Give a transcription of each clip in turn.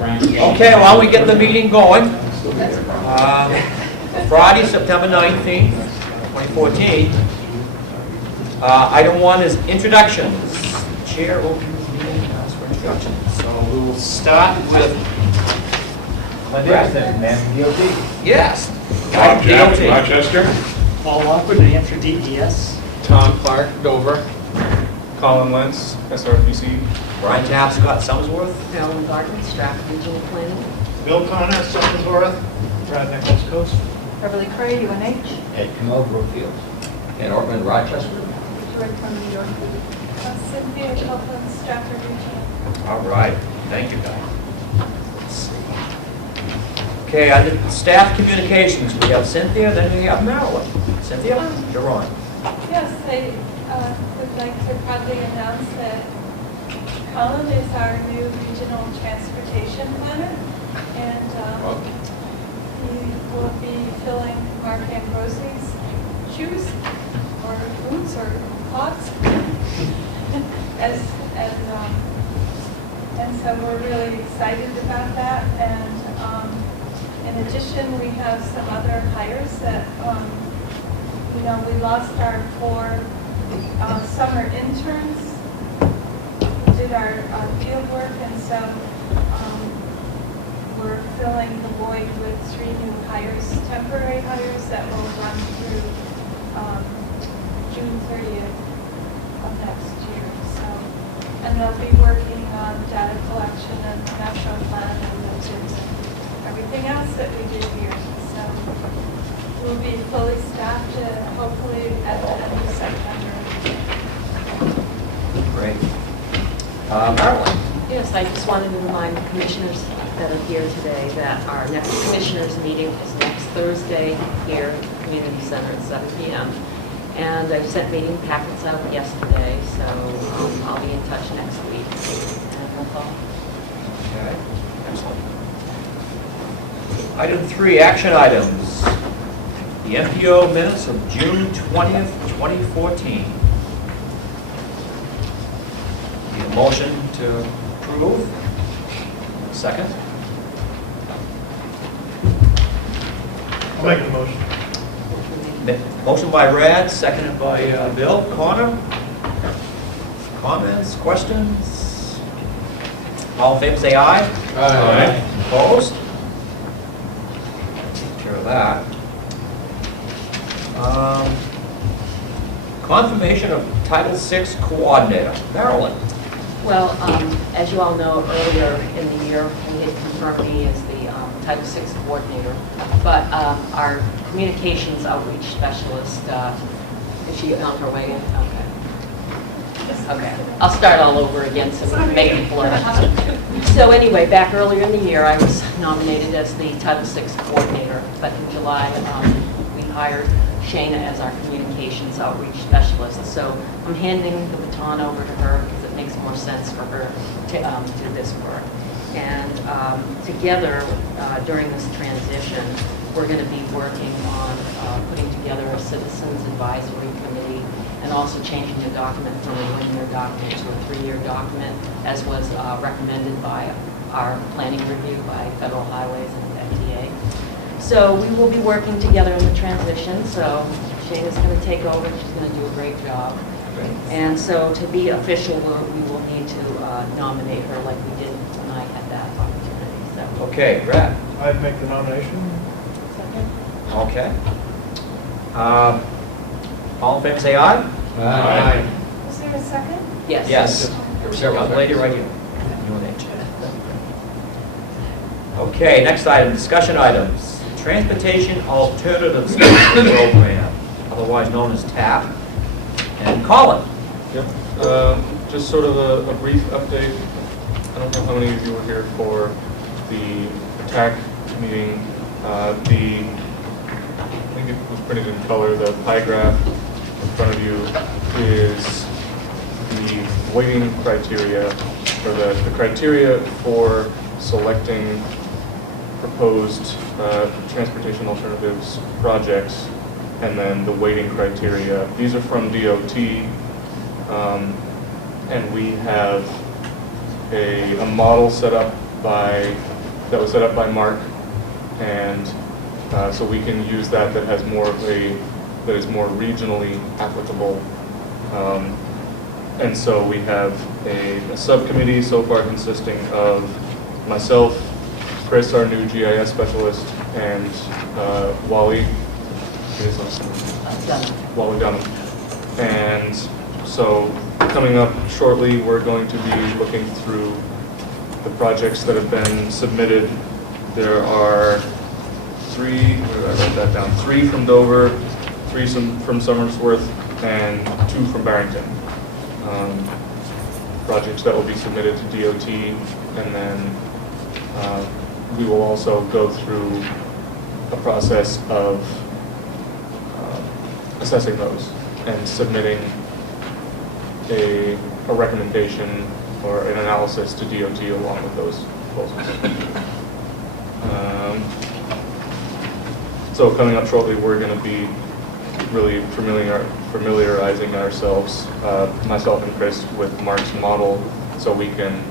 Okay, while we get the meeting going, Friday, September 19th, 2014. Item 1 is introductions. Chair opens the meeting and asks for introductions. So we will start with DOT. yes. Bob Jack, DOT. Rochester. Paul Lockwood, New Hampshire DES. Tom Clark, Dover. Colin Lentz, SRPC. Brian Tapscott, Summersworth. Alan Gardner, Strafford Regional Planning. Bill Connor, Summersworth. Brad Nichols, Coast. Beverly Cray, UNH. At Comeau, Brookfield. And Ortman, Rochester. Victoria from New York. Cynthia Copeland, Strafford Regional. All right, thank you, guys. Let's see. Okay, under staff communications, we have Cynthia, then we have Marilyn. Cynthia, you're on. Yes, I would like to proudly announce that Colin is our new regional transportation planner, and he will be filling Mark Ambrosi's shoes, or boots, or clogs, and so we're really excited about that. And in addition, we have some other hires that we lost our 4 summer interns who did our field work, and so we're filling the void with 3 new hires, temporary hires that will run through June 30th of next year. So, and they'll be working on data collection and master plan and budgets and everything else that we do here. So we'll be fully staffed hopefully at the end of September. Great. Marilyn. Yes, I just wanted to remind the commissioners that are here today that our next commissioners meeting is next Thursday here at the Community Center at 7 p.m. And I sent meeting packets out yesterday, so I'll be in touch next week. And that's all. Okay, excellent. Item 3, action items. The MPO minutes of June 20th, 2014. Need a motion to approve? Second? I'll make the motion. Motion by Brad, seconded by Bill. Connor? Comments, questions? All in favor say aye. Aye. Opposed? Take care of that. Confirmation of Title VI coordinator. Marilyn. Well, as you all know, earlier in the year, we had confirmed me as the Title VI coordinator, but our communications outreach specialist, is she on her way in? Okay, I'll start all over again so we can make it blur. So anyway, back earlier in the year, I was nominated as the Title VI coordinator, but in July, we hired Shana as our communications outreach specialist. So I'm handing the baton over to her because it makes more sense for her to do this work. And together, during this transition, we're going to be working on putting together a citizens advisory committee and also changing the document from a 1-year document to a 3-year document, as was recommended by our planning review by Federal Highways and FDA. So we will be working together in the transition. So Shana's going to take over. She's going to do a great job. Great. And so to be official, we will need to nominate her like we did when I had that opportunity. So. Okay, Brad. I'd make the nomination. Second. Okay. All in favor say aye. Aye. Was there a second? Yes. Yes. Young lady right here. UNH. Okay, next item, discussion items. Transportation Alternatives Program, otherwise known as TAP. And Colin. Yep. Just sort of a brief update. I don't know how many of you were here for the attack meeting. I think it was printed in color. The pie graph in front of you is the weighting criteria, or the criteria for selecting proposed transportation alternatives projects, and then the weighting criteria. These are from DOT, and we have a model set up that was set up by Mark, and so we can use that has more of that is more regionally applicable. And so we have a subcommittee so far consisting of myself, Chris, our new GIS specialist, and Wally. Wally Dunham. And so coming up shortly, we're going to be looking through the projects that have been submitted. There are three, where did I write that down? 3 from Dover, 3 from Somersworth, and 2 from Barrington. Projects that will be submitted to DOT, and then we will also go through a process of assessing those and submitting a recommendation or an analysis to DOT along with those proposals. So coming up shortly, we're going to be really familiarizing ourselves, myself and Chris, with Mark's model, so we can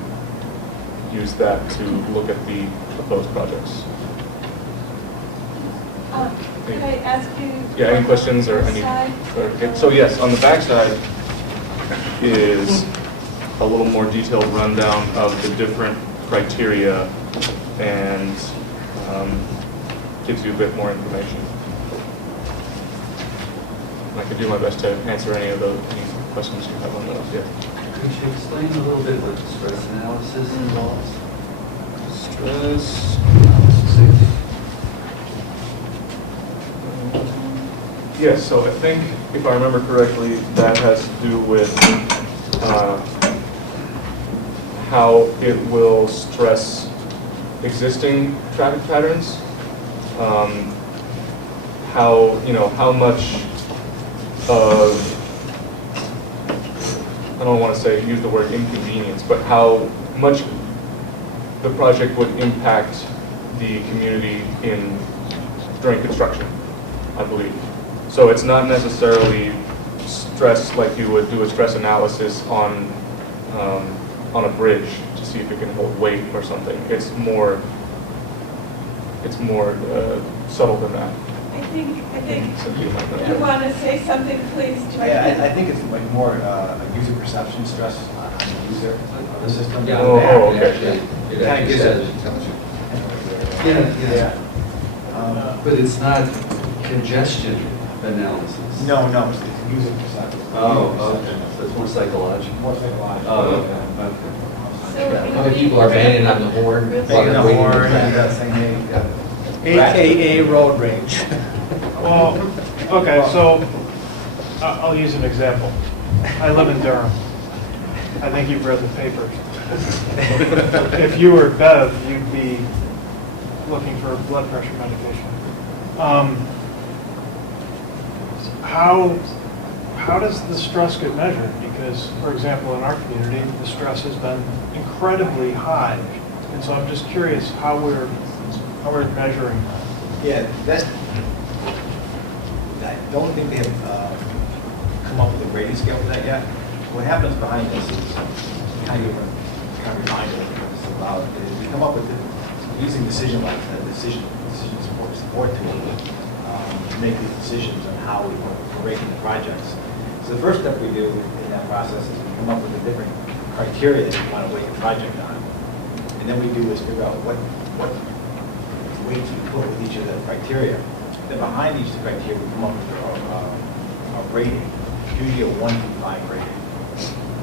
use that to look at the proposed projects. Could I ask you? Yeah, any questions or any? So yes, on the back side is a little more detailed rundown of the different criteria and gives you a bit more information. I can do my best to answer any questions you have on those. Yeah. Could you explain a little bit what stress analysis involves? Stress. Yes, so I think, if I remember correctly, that has to do with how it will stress existing traffic patterns. How much of, I don't want to use the word inconvenience, but how much the project would impact the community during construction, I believe. So it's not necessarily stress like you would do a stress analysis on a bridge to see if it can hold weight or something. It's more subtle than that. I think you want to say something, please, Joy. Yeah, I think it's like more a user perception stress on the user of the system. Yeah, Oh, okay. actually, it actually says, yeah. But it's not congestion analysis. No, it's user perception. Oh, okay. So it's more psychological. More psychological. Oh, okay. So How many people are banging on the horn? Banging the Waiting horn for and that? saying, hey, AKA road rage. Well, okay, so I'll use an example. I live in Durham. I think you've read the papers. If you were Bev, you'd be looking for blood pressure medication. How does the stress get measured? Because, for example, in our community, the stress has been incredibly high. And so I'm just curious how we're measuring that. yeah, I don't think they have come up with a grading scale for that yet. What happens behind this is kind of reminder what this is about. Is we come up with using decision support tool to make these decisions on how we're rating the projects. So the first step we do in that process is we come up with the different criteria that we want to weight the project on. And then we do is figure out what weights we put with each of the criteria. Then behind each of the criteria, we come up with a rating, usually a 1 through 5 rating.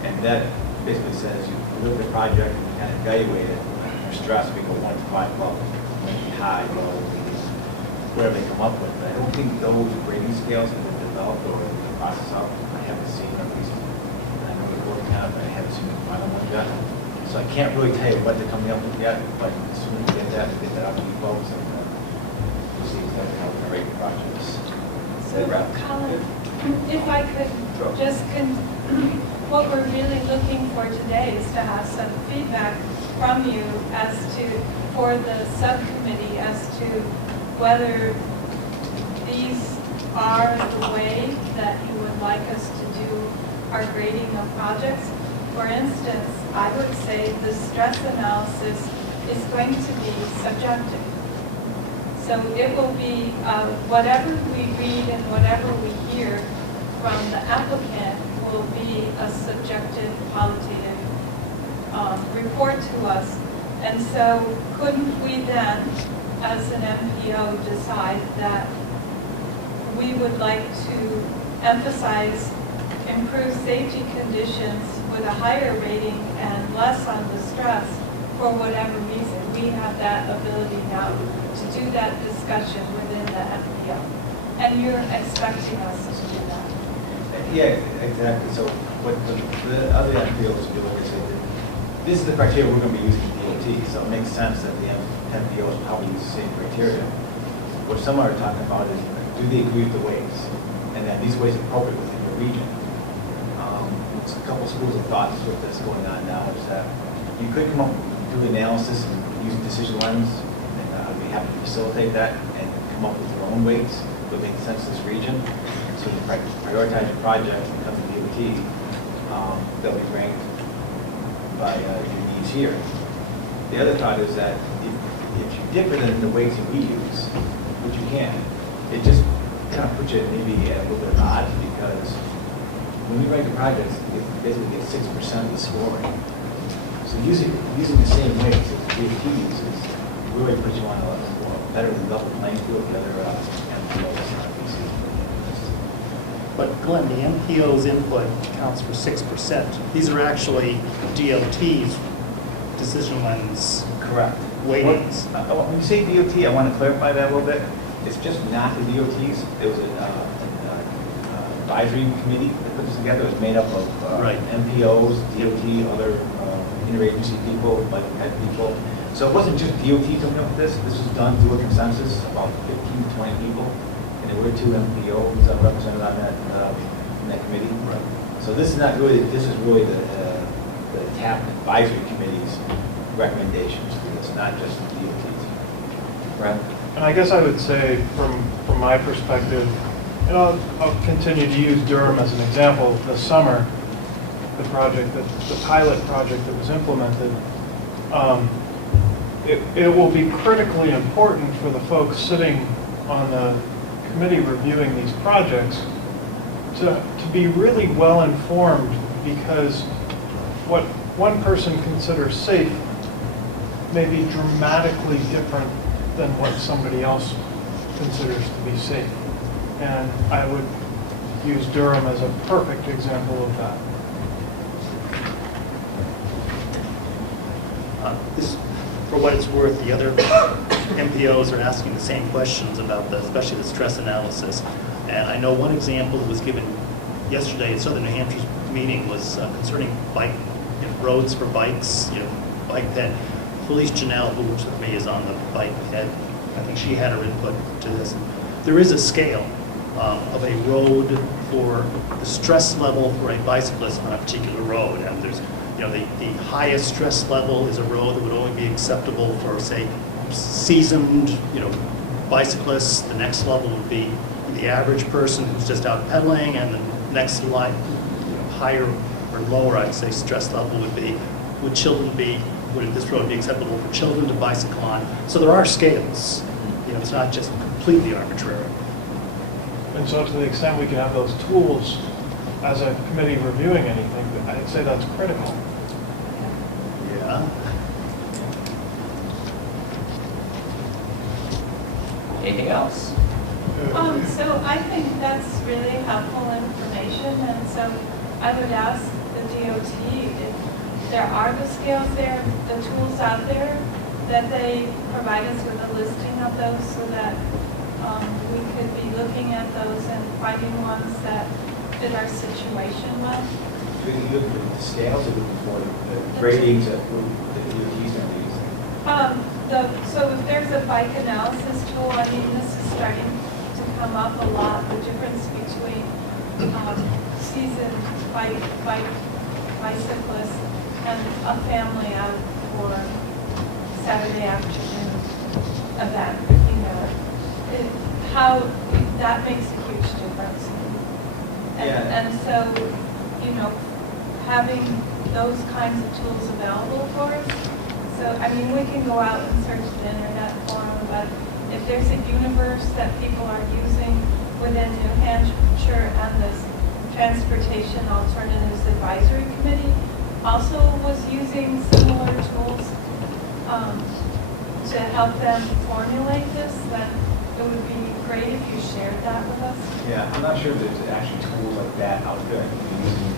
And that basically says you look at the project and evaluate it. Your stress, we go 1 to 5 level, high, low, whatever they come up with. But I don't think those grading scales have been developed or the process out. I haven't seen them. At least I know they're working on it, but I haven't seen the final one yet. So I can't really tell you what they're coming up with yet, but as soon as we get that out to you folks, and we'll see exactly how we're going to rate the projects. So, Colin, if I could just, what we're really looking for today is to have some feedback from you for the subcommittee as to whether these are the way that you would like us to do our grading of projects. For instance, I would say the stress analysis is going to be subjective. So it will be whatever we read and whatever we hear from the applicant will be a subjective qualitative report to us. And so couldn't we then, as an MPO, decide that we would like to emphasize improved safety conditions with a higher rating and less on the stress for whatever reason? We have that ability now to do that discussion within the MPO. And you're expecting us to do that. Yeah, exactly. So what the other MPOs do is say that this is the criteria we're going to be using in DOT, so it makes sense that the MPOs probably use the same criteria. What some are talking about is, do they agree with the weights? And then these weights are appropriate within the region. There's a couple schools of thoughts with this going on now, is that you could come up do analysis and use decision lens, and I'd be happy to facilitate that and come up with your own weights that make sense to this region. So you prioritize your projects and come to DOT, they'll be ranked by your needs here. The other thought is that if you differ than the weights that we use, which you can, it just kind of puts you maybe at a little bit of odds, because when we rank the projects, we basically get 6% of the scoring. So using the same weights that the DOT uses really puts you on a better level playing field with the other MPOs. But Glenn, the MPO's input counts for 6%. These are actually DOT's decision lens Correct. weightings. When you say DOT, I want to clarify that a little bit. It's just not the DOTs. There was an advisory committee that put this together. It was made up of Right. MPOs, DOT, other interagency people, like head people. So it wasn't just DOT coming up with this. This was done through a consensus, about 15 to 20 people. And there were 2 MPOs represented on that committee. Right. So this is not really, this is really the TAP advisory committee's recommendations for this, not just the DOTs. Right? And I guess I would say, from my perspective, and I'll continue to use Durham as an example. This summer, the pilot project that was implemented, it will be critically important for the folks sitting on the committee reviewing these projects to be really well informed, because what one person considers safe may be dramatically different than what somebody else considers to be safe. And I would use Durham as a perfect example of that. For what it's worth, the other MPOs are asking the same questions about especially the stress analysis. And I know one example that was given yesterday at Southern New Hampshire's meeting was concerning roads for bikes, bike ped. Felice Janelle, who works with me, is on the bike ped. I think she had her input to this. There is a scale of a road for the stress level for a bicyclist on a particular road. And there's, the highest stress level is a road that would only be acceptable for, say, seasoned, bicyclists. The next level would be the average person who's just out pedaling, and the next line, higher or lower, I'd say, stress level would be, would this road be acceptable for children to bicycle on? So there are scales. It's not just completely arbitrary. And so to the extent we can have those tools as a committee reviewing anything, I'd say that's critical. Yeah. Anything else? So I think that's really helpful information, and so I would ask the DOT if there are the scales there, the tools out there, that they provide us with a listing of those so that we could be looking at those and finding ones that fit our situation well. Do you look at the scales or looking for the ratings that the DOTs are using? So if there's a bike analysis tool, I mean, this is starting to come up a lot, the difference between seasoned bicyclists and a family out for Saturday afternoon event, how that makes a huge difference. And so, having those kinds of tools available for us so So, I mean, we can go out and search the internet for them, but if there's a universe that people are using within New Hampshire, and this Transportation Alternatives Advisory Committee also was using similar tools to help them formulate this, then it would be great if you shared that with us. Yeah, I'm not sure if there's actually tools like that out there. I think we're using,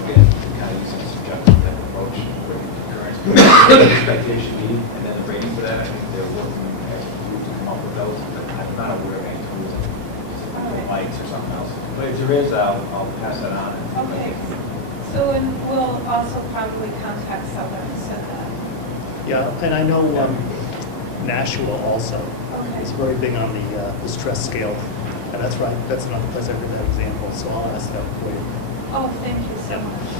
again, kind of using a subjective type approach where the current expectation meeting and then the rating for that. I think they're working as a group to come up with those, but I'm not aware of any tools, like lights or something else. But if there is, I'll pass that on. Okay. So, and we'll also probably contact Southern so that. Yeah, and I know Nashua also Okay. is very big on the stress scale, and that's right, that's another place I heard that example, so I'll ask that for you. Oh, thank you so Yeah. much.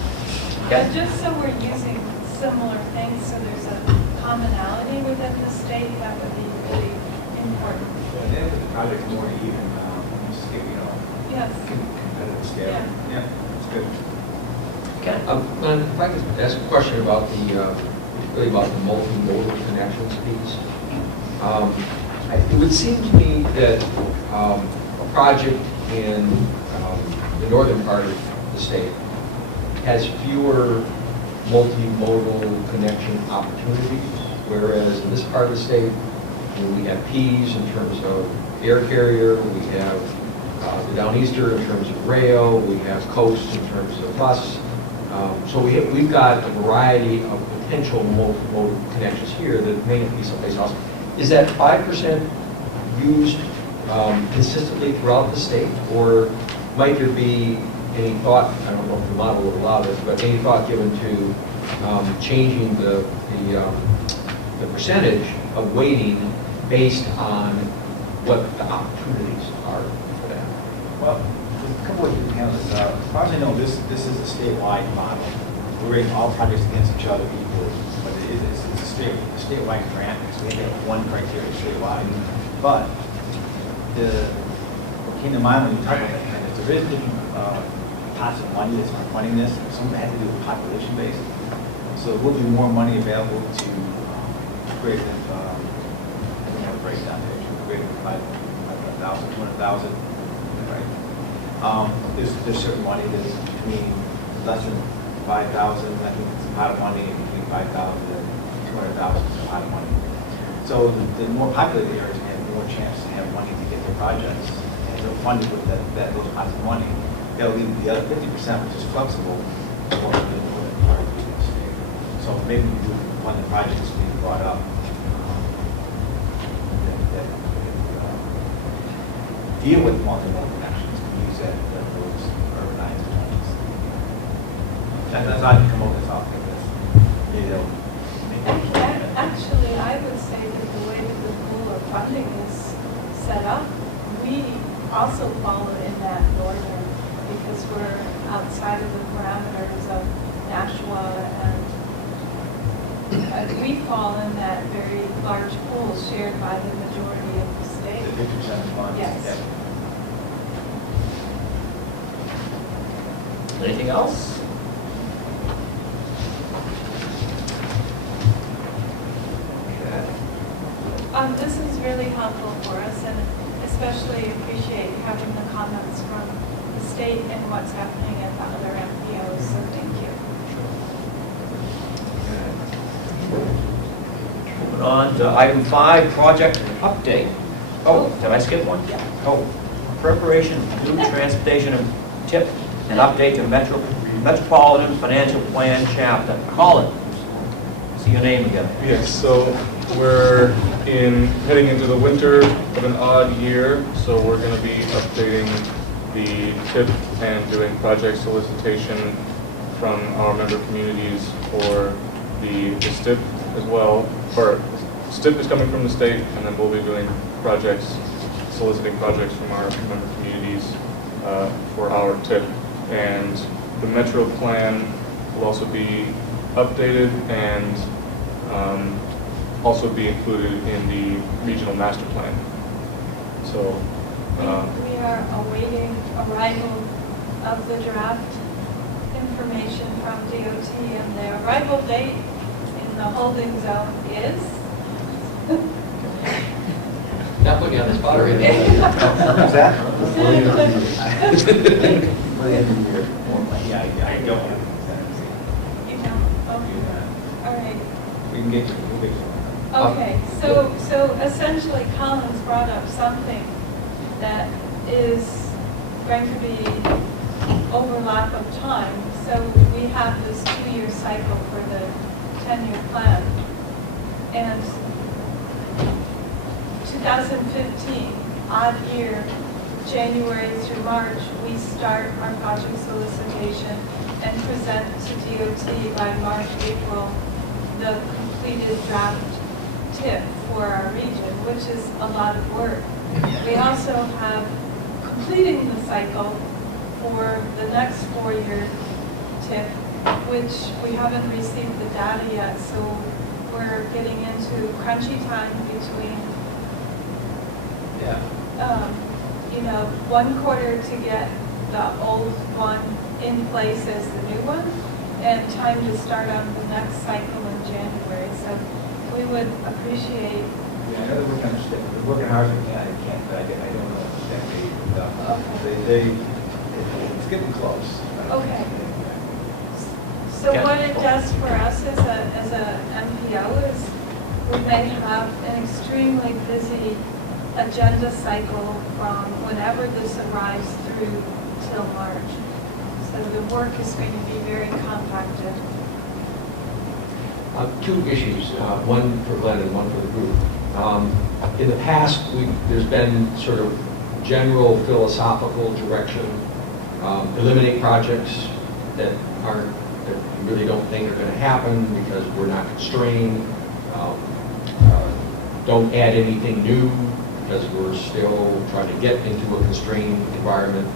Okay. Just so we're using similar things, so there's a commonality within the state, that would be really important. At the end of the project, more even, Yes. competitive scale. Yeah. Yeah, it's good. Ken? And if I could ask a question about really about the multimodal connections piece. It would seem to me that a project in the northern part of the state has fewer multimodal connection opportunities, whereas in this part of the state, we have P's in terms of air carrier, we have the Downeaster in terms of rail, we have coast in terms of bus. So we've got a variety of potential multimodal connections here that may not be someplace else. Is that 5% used consistently throughout the state, or might there be any thought, I don't know if the model would allow this, but any thought given to changing the percentage of weighting based on what the opportunities are for that? Well, there's a couple ways we can handle this. As far as I know, this is a statewide model. We're rating all projects against each other equally, but it's a statewide grant, so we have one criteria statewide. But what came to mind when you talk about that, kind of, there is different pots of money that's funding this. Some of it had to do with population based. So there will be more money available to greater than, I don't have a breakdown there, greater than 500,000, 200,000. Right. There's certain money that's between less than 5,000, I think it's a pot of money, and between 5,000 and 200,000 is a pot of money. So the more populated areas have more chance to have money to get their projects, and they're funded with those pots of money. They'll leave the other 50%, which is flexible, for the northern part of the state. So maybe we do when the projects being brought up, that deal with multimodal connections, we use that those urbanized areas. That's not to come up with something that's, Actually, I would say that the way that the pool of funding is set up, we also follow in that northern, because we're outside of the parameters of Nashua, and we fall in that very large pool shared by the majority of the state. the 50% of funds. Yes. Anything else? This is really helpful for us, and especially appreciate having the comments from the state and what's happening at the other MPOs, so thank you. Moving on to item 5, project update. Oh, did I skip one? Yeah. Oh, preparation of new transportation and tip and update to Metropolitan Financial Plan chapter. Colin, see your name again. Yes, so we're heading into the winter of an odd year, so we're going to be updating the TIP and doing project solicitation from our member communities for the STIP as well. Or STIP is coming from the state, and then we'll be doing projects, soliciting projects from our member communities for our TIP. And the Metro plan will also be updated and also be included in the regional master plan. So We are awaiting arrival of the draft information from DOT, and the arrival date in the holding zone is? Not putting you on the spot or anything. Who's that? You know, all right. We can get you, we'll get you. Okay, so essentially Colin's brought up something that is going to be overlap of time. So we have this 2-year cycle for the 10-year plan. And 2015, odd year, January through March, we start our project solicitation and present to DOT by March, April, the completed draft TIF for our region, which is a lot of work. We also have completing the cycle for the next 4-year TIF, which we haven't received the data yet, so we're getting into crunchy time between, you know, 1 quarter to get the old one in place as the new one, and time to start on the next cycle in January. So we would appreciate. Yeah, I know they're working on this, they're working hard, I can't, but I don't know exactly. It's getting close. Okay. So what it does for us as a MPO is we may have an extremely busy agenda cycle from whenever this arrives through till March. So the work is going to be very compacted. 2 issues, one for Glenn and one for the group. In the past, there's been sort of general philosophical direction, eliminate projects that you really don't think are going to happen because we're not constrained. Don't add anything new because we're still trying to get into a constrained environment,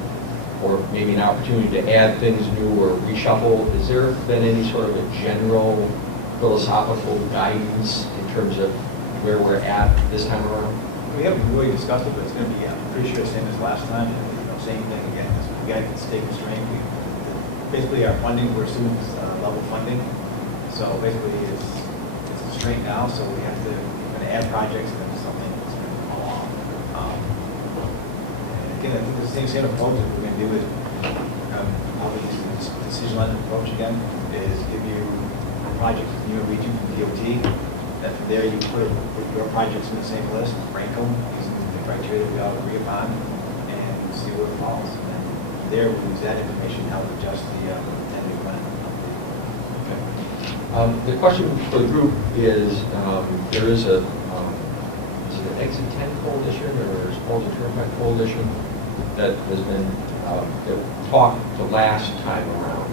or maybe an opportunity to add things new or reshuffle. Has there been any sort of a general philosophical guidance in terms of where we're at this time around? We haven't really discussed it, but it's going to be, I'm pretty sure, the same as last time. Same thing again. We got to stay constrained. Basically, our funding, we're assuming level funding. So basically, it's constrained now. So we have to, we're going to add projects and then something that's going to come along. And again, I think the same approach that we're going to do is probably use this decision-led approach again. Is give you projects in your region from DOT. That from there you put your projects in the same list, rank them using the criteria that we all agree upon, and see where it falls. And then from there we'll use that information to help adjust the new plan. The question for the group is, there is a is it an exit 10 coalition or Smpo Turnpike coalition that has been that talked the last time around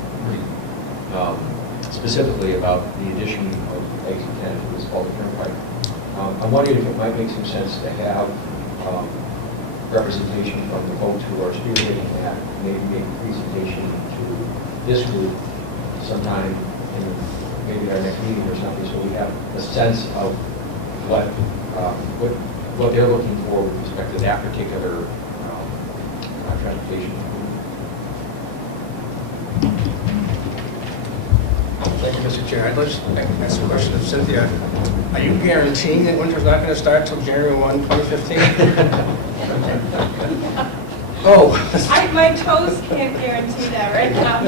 specifically about the addition of exit 10 to the Smpo Turnpike. I'm wondering if it might make some sense to have representation from the folks who are spearheading that, maybe make a presentation to this group sometime in maybe our next meeting or something, so we have a sense of what they're looking for with respect to that particular transportation. Thank you, Mr. Chair. I'd like to ask a question of Cynthia. Are you guaranteeing that winter's not going to start till January 1, 2015? Oh. My toes can't guarantee that right now.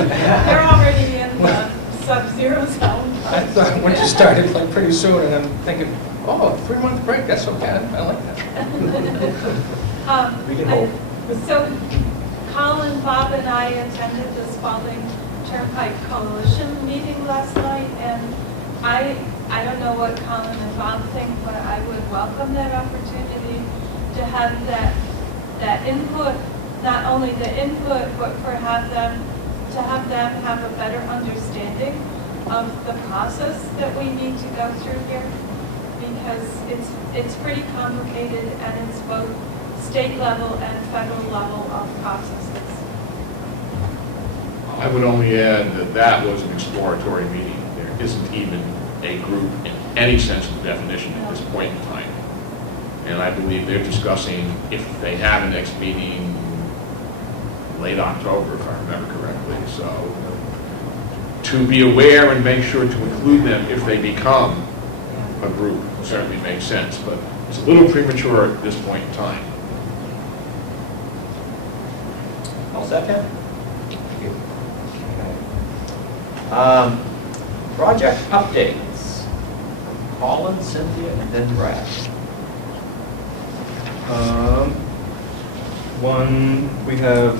They're already in the sub-zero zone. I thought winter started like pretty soon, and I'm thinking, oh, a 3-month break, that's okay. I like that. We can hope. So Colin, Bob, and I attended the Spalding Turnpike Coalition meeting last night, and I don't know what Colin and Bob think, but I would welcome that opportunity to have that input, not only the input, but to have them have a better understanding of the process that we need to go through here, because it's pretty complicated, and it's both state level and federal level of processes. I would only add that that was an exploratory meeting. There isn't even a group in any sense of the definition at this point in time. And I believe they're discussing if they have a next meeting late October, if I remember correctly. So to be aware and make sure to include them if they become a group certainly makes sense, but it's a little premature at this point in time. All set, Ken? Project updates. Colin, Cynthia, and then Brad. One, we have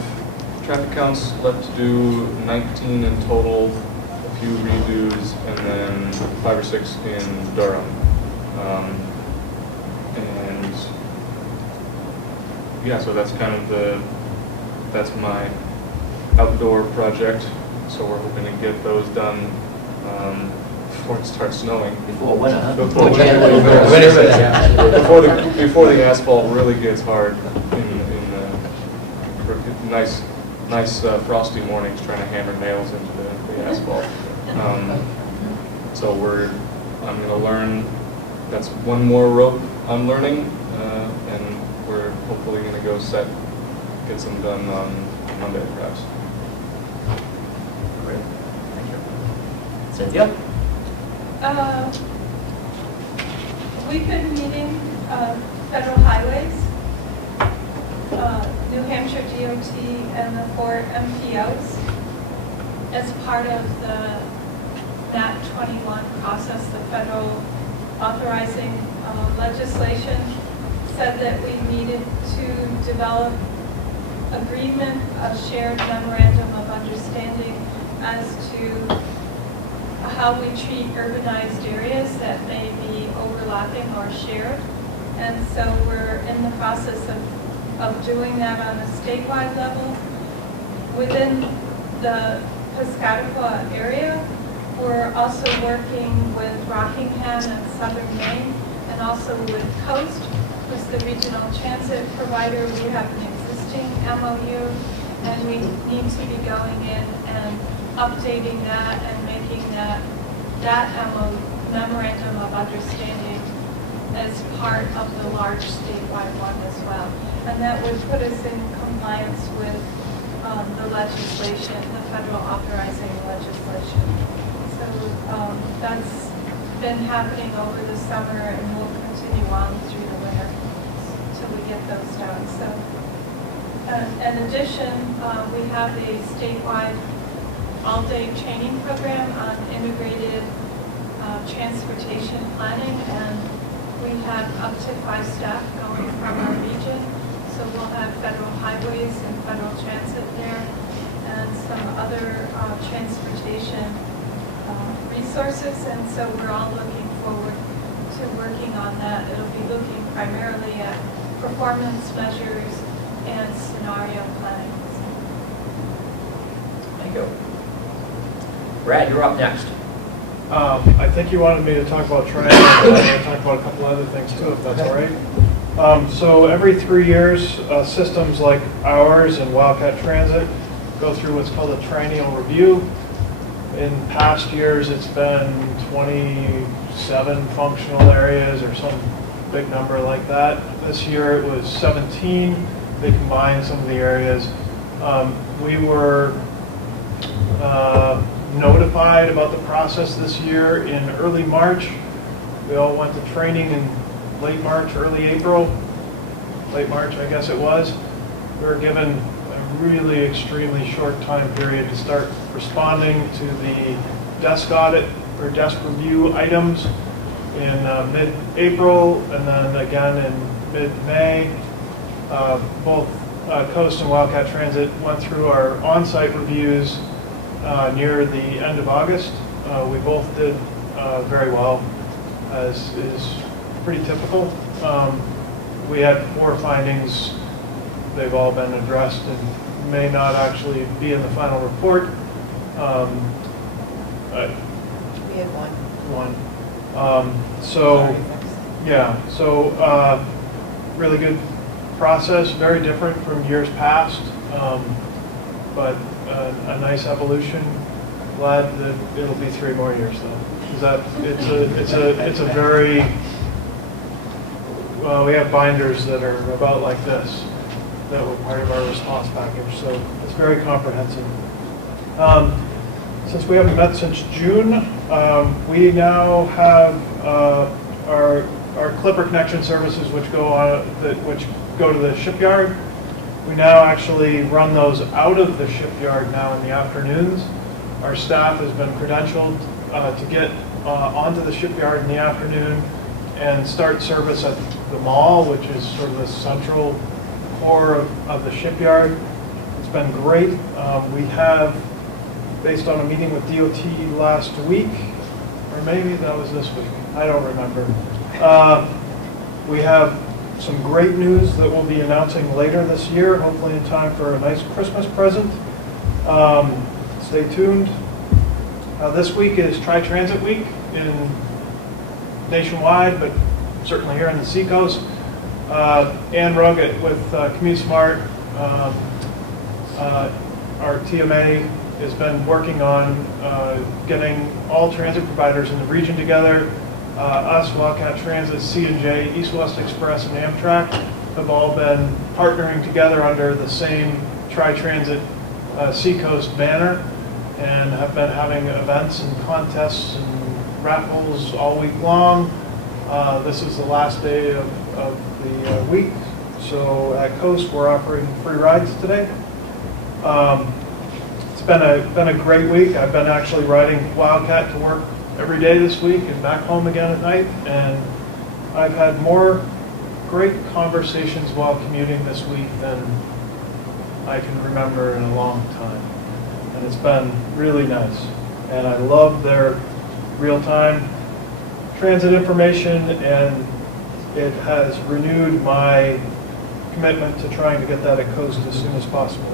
traffic counts left to do 19 in total, a few redos, and then 5 or 6 in Durham. And yeah, so that's kind of that's my outdoor project. So we're hoping to get those done before it starts snowing. Before winter, huh? Before before the asphalt really gets hard for nice frosty mornings trying to hammer nails into the asphalt. So I'm going to learn. That's one more rope I'm learning, and we're hopefully going to go get some done on Monday, perhaps. Great, thank you. Cynthia? We've been meeting federal highways, New Hampshire DOT, and the 4 MPOs as part of the NAT 21 process. The federal authorizing legislation said that we needed to develop agreement, a shared memorandum of understanding as to how we treat urbanized areas that may be overlapping or shared. And so we're in the process of doing that on a statewide level. Within the Piscataqua area, we're also working with Rockingham and Southern Maine, and also with Coast, who's the regional transit provider. We have an existing MOU, and we need to be going in and updating that and making that memorandum of understanding as part of the large statewide one as well. And that would put us in compliance with the legislation, the federal authorizing legislation. So that's been happening over the summer and will continue on through the winter until we get those done. So, in addition, we have a statewide all-day training program on integrated transportation planning, and we have up to 5 staff going from our region. So we'll have federal highways and federal transit there, and some other transportation resources. And so we're all looking forward to working on that. It'll be looking primarily at performance measures and scenario planning. Thank you. Brad, you're up next. I think you wanted me to talk about triangle, but I'm going to talk about a couple other things too, if that's all right. So every 3 years, systems like ours and Wildcat Transit go through what's called a triennial review. In past years, it's been 27 functional areas or some big number like that. This year it was 17. They combined some of the areas. We were notified about the process this year in early March. We all went to training in late March, early April. Late March, I guess it was. We were given a really extremely short time period to start responding to the desk audit or desk review items in mid-April and then again in mid-May. Both Coast and Wildcat Transit went through our on-site reviews near the end of August. We both did very well, as is pretty typical. We had 4 findings. They've all been addressed and may not actually be in the final report. We had one. So really good process, very different from years past, but a nice evolution. Glad that it'll be 3 more years though, because it's a very well. We have binders that are about like this that were part of our response package, so it's very comprehensive. Since we haven't met since June, we now have our Clipper connection services which go to the shipyard. We now actually run those out of the shipyard now in the afternoons. Our staff has been credentialed to get onto the shipyard in the afternoon and start service at the mall, which is sort of the central core of the shipyard. It's been great. We have, based on a meeting with DOT last week, or maybe that was this week, I don't remember. We have some great news that we'll be announcing later this year, hopefully in time for a nice Christmas present. Stay tuned. This week is Tri-Transit Week nationwide, but certainly here in the Seacoast. Ann Ruggett with Commute Smart, our TMA, has been working on getting all transit providers in the region together. Us, Wildcat Transit, C&J, East West Express, and Amtrak have all been partnering together under the same Tri-Transit Seacoast banner and have been having events and contests and raffles all week long. This is the last day of the week, so at Coast we're offering free rides today. It's been a great week. I've been actually riding Wildcat to work every day this week and back home again at night, and I've had more great conversations while commuting this week than I can remember in a long time, and it's been really nice. And I love their real-time transit information, and it has renewed my commitment to trying to get that at Coast as soon as possible.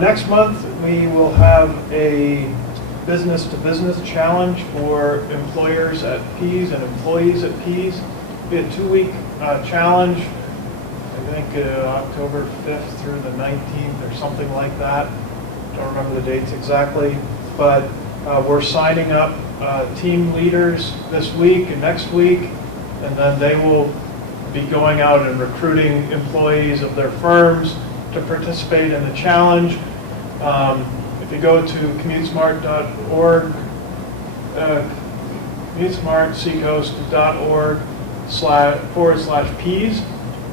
Next month we will have a business-to-business challenge for employers at Pease and employees at Pease. It'll be a 2-week challenge, I think October 5th through the 19th or something like that. Don't remember the dates exactly, but we're signing up team leaders this week and next week, and then they will be going out and recruiting employees of their firms to participate in the challenge. If you go to commutesmart.org, commutesmartseacoast.org/Pease,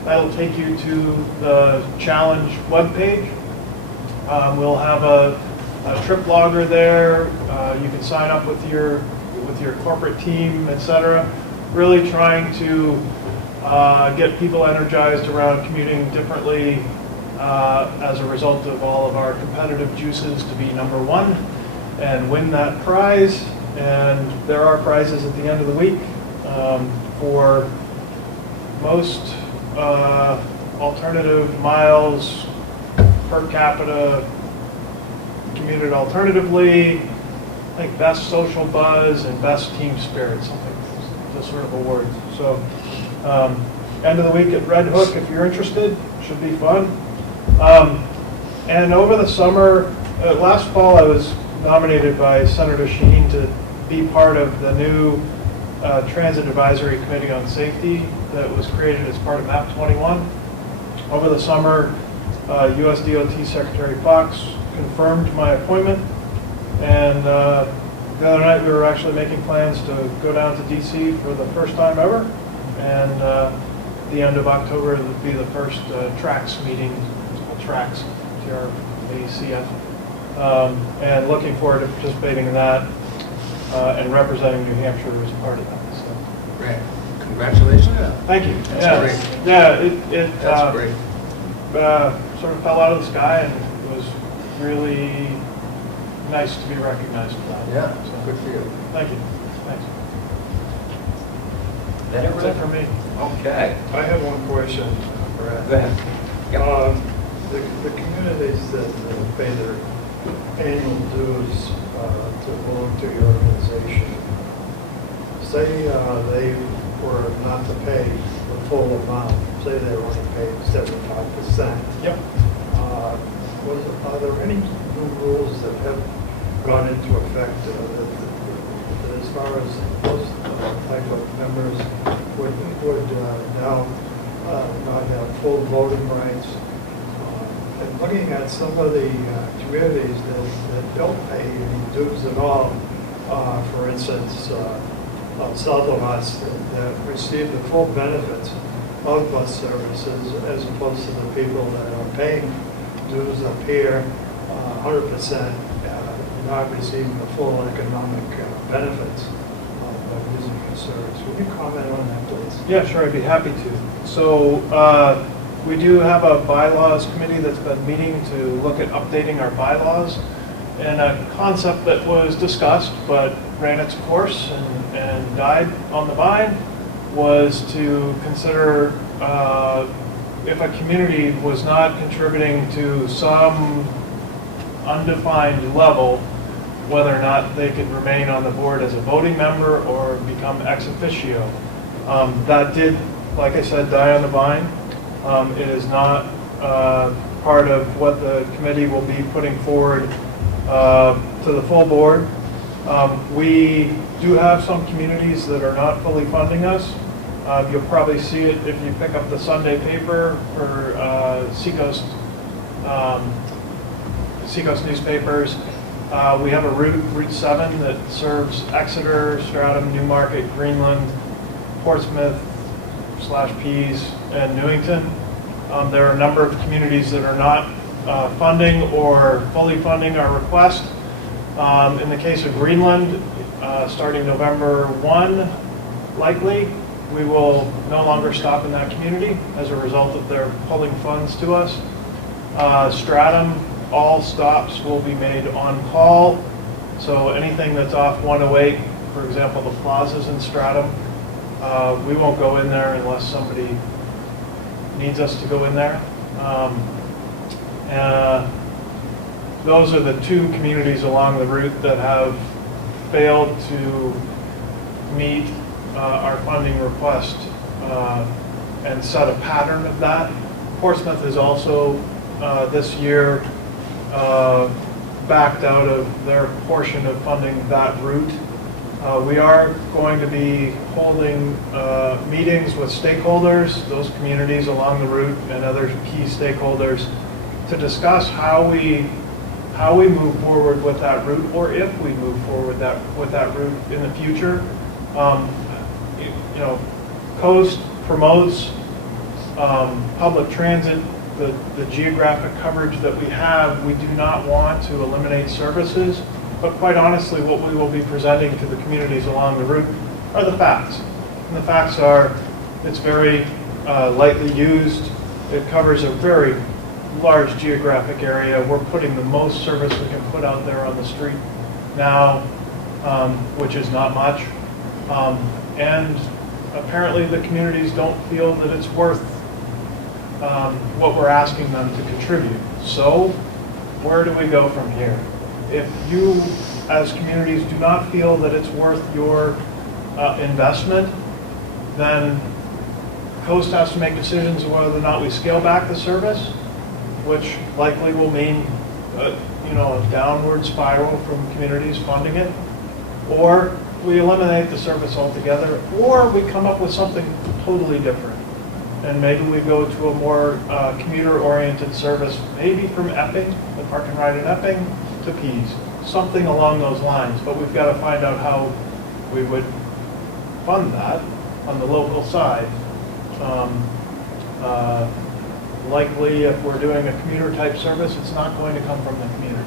that'll take you to the challenge webpage. We'll have a trip logger there. You can sign up with your corporate team, etc. Really trying to get people energized around commuting differently as a result of all of our competitive juices to be #1 and win that prize. And there are prizes at the end of the week for most alternative miles per capita commuted alternatively. I think best social buzz and best team spirit, something, those sort of awards. So end of the week at Red Hook if you're interested, should be fun. And over the summer, last fall I was nominated by Senator Shaheen to be part of the new Transit Advisory Committee on Safety that was created as part of MAP 21. Over the summer, US DOT Secretary Fox confirmed my appointment, and the other night we were actually making plans to go down to DC for the first time ever, and the end of October will be the first TRACS meeting, it's called TRACS, TRACS, and looking forward to participating in that and representing New Hampshire as part of that. So. Great. Congratulations. Yeah, thank you. That's great. Yeah, That's great. Sort of fell out of the sky, and it was really nice to be recognized for that. Yeah, So, good for you. thank you. Thanks. That's it for me. Okay. I have one question, Brad. Go ahead. The communities that pay their annual dues to belong to your organization, say they were not to pay the full amount, say they were only paid 75%. Yep. Are there any new rules that have gone into effect that as far as those type of members would now not have full voting rights? And looking at some of the communities that don't pay any dues at all, for instance, south of us, that receive the full benefits of bus services as opposed to the people that are paying dues up here, 100%, not receiving the full economic benefits of using the service. Would you comment on that, please? Yeah, sure, I'd be happy to. So we do have a bylaws committee that's been meeting to look at updating our bylaws. And a concept that was discussed but ran its course and died on the vine was to consider if a community was not contributing to some undefined level, whether or not they could remain on the board as a voting member or become ex officio. That did, like I said, die on the vine. It is not part of what the committee will be putting forward to the full board. We do have some communities that are not fully funding us. You'll probably see it if you pick up the Sunday paper for Seacoast newspapers. We have a Route 7 that serves Exeter, Stratham, Newmarket, Greenland, Portsmouth / Pease, and Newington. There are a number of communities that are not funding or fully funding our request. In the case of Greenland, starting November 1, likely, we will no longer stop in that community as a result of their pulling funds to us. Stratham, all stops will be made on call. So anything that's off 108, for example, the plazas in Stratham, we won't go in there unless somebody needs us to go in there. Those are the two communities along the route that have failed to meet our funding request and set a pattern of that. Portsmouth is also this year backed out of their portion of funding that route. We are going to be holding meetings with stakeholders, those communities along the route and other key stakeholders, to discuss how we move forward with that route, or if we move forward with that route in the future. Coast promotes public transit, the geographic coverage that we have. We do not want to eliminate services, but quite honestly, what we will be presenting to the communities along the route are the facts. And the facts are, it's very lightly used. It covers a very large geographic area. We're putting the most service we can put out there on the street now, which is not much. And apparently the communities don't feel that it's worth what we're asking them to contribute. So where do we go from here? If you, as communities, do not feel that it's worth your investment, then Coast has to make decisions on whether or not we scale back the service, which likely will mean a downward spiral from communities funding it, or we eliminate the service altogether, or we come up with something totally different. And maybe we go to a more commuter-oriented service, maybe from Epping, the park and ride in Epping, to Pease, something along those lines. But we've got to find out how we would fund that on the local side. Likely, if we're doing a commuter-type service, it's not going to come from the commuter,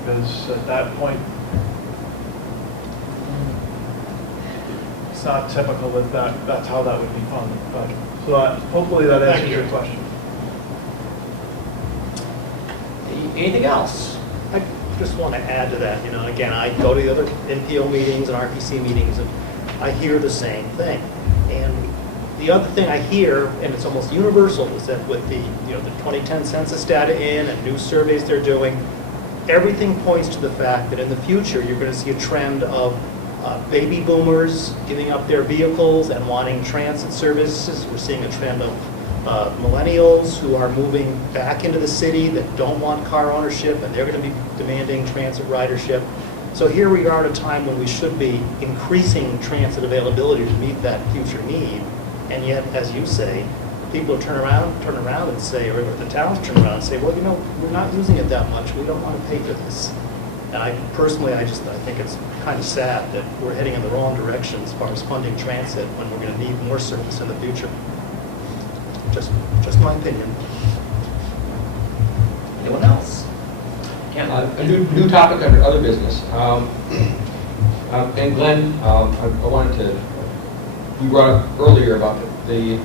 because at that point, it's not typical that that's how that would be funded. But so hopefully that answers your question. Anything else? I just want to add to that, again, I go to the other NPO meetings and RPC meetings, and I hear the same thing. And the other thing I hear, and it's almost universal, is that with the 2010 census data in and new surveys they're doing, everything points to the fact that in the future you're going to see a trend of baby boomers giving up their vehicles and wanting transit services. We're seeing a trend of millennials who are moving back into the city that don't want car ownership, and they're going to be demanding transit ridership. So here we are at a time when we should be increasing transit availability to meet that future need, and yet, as you say, people turn around and say, or the towns turn around and say, well, we're not using it that much, we don't want to pay for this. And I think it's kind of sad that we're heading in the wrong direction as far as funding transit when we're going to need more service in the future. Just my opinion. Anyone else? A new topic under other business. And Glenn, I wanted to, you brought up earlier about the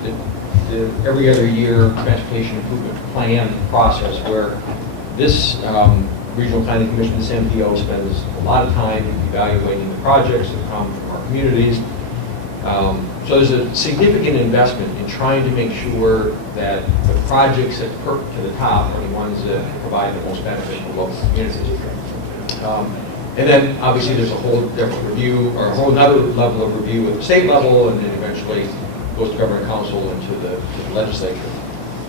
every other year transportation improvement plan process where this Regional Planning Commission, this MPO, spends a lot of time evaluating the projects that come from our communities. So there's a significant investment in trying to make sure that the projects that perk to the top are the ones that provide the most benefit for local communities. And then obviously there's a whole different review, or a whole another level of review at the state level, and then eventually goes to Government Council and to the legislature.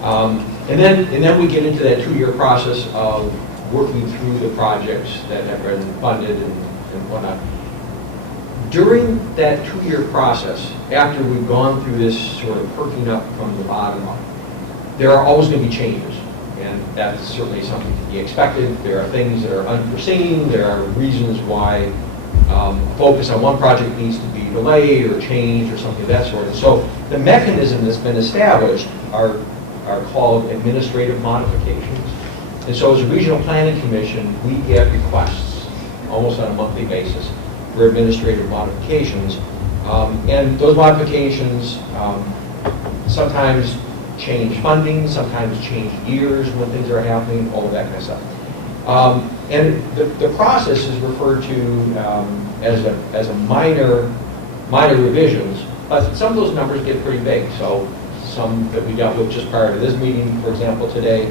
And then we get into that 2-year process of working through the projects that have been funded and whatnot. During that 2-year process, after we've gone through this sort of perking up from the bottom up, there are always going to be changes. And that's certainly something to be expected. There are things that are unforeseen. There are reasons why focus on one project needs to be delayed or changed or something of that sort. And so the mechanism that's been established are called administrative modifications. And so as a regional planning commission, we get requests almost on a monthly basis for administrative modifications. And those modifications sometimes change funding, sometimes change years when things are happening, all of that kind of stuff. And the process is referred to as a minor revisions, but some of those numbers get pretty big. So some that we dealt with just prior to this meeting, for example, today,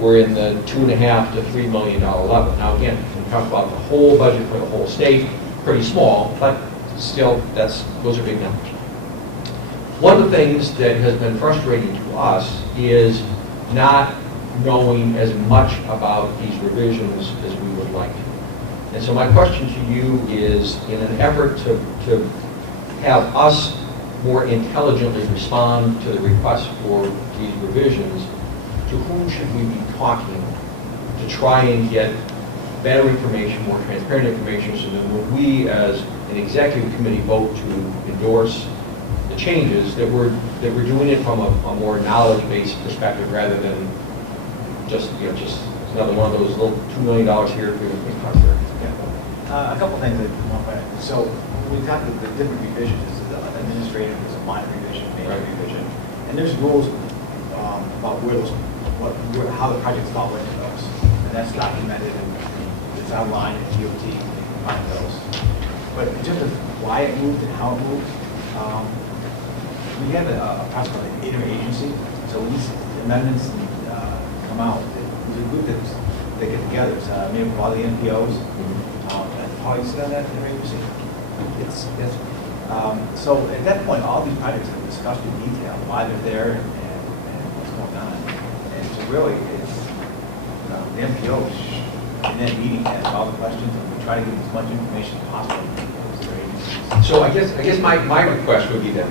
we're in the $2.5 to $3 million level. Now again, when we talk about the whole budget for the whole state, pretty small, but still, those are big numbers. One of the things that has been frustrating to us is not knowing as much about these revisions as we would like. And so my question to you is, in an effort to have us more intelligently respond to the requests for these revisions, to whom should we be talking to try and get better information, more transparent information, so that when we as an executive committee vote to endorse the changes, that we're doing it from a more knowledge-based perspective rather than just another one of those little $2 million here, $3 million there. A couple things that I want to point out. So when we talk about the different revisions, there's administrative, there's a minor revision, major revision, and there's rules about how the projects fall into those, and that's documented and it's outlined in DOT on those. But in terms of why it moved and how it moved, we have a process called an interagency. So when these amendments come out, there's a group that get together. It's made up of all the NPOs. How you sit on that interagency? Yes. So at that point, all these projects are discussed in detail, why they're there and what's going on. And so really, it's the NPOs in that meeting ask all the questions, and we try to give as much information as possible to their agencies. So I guess my request would be that,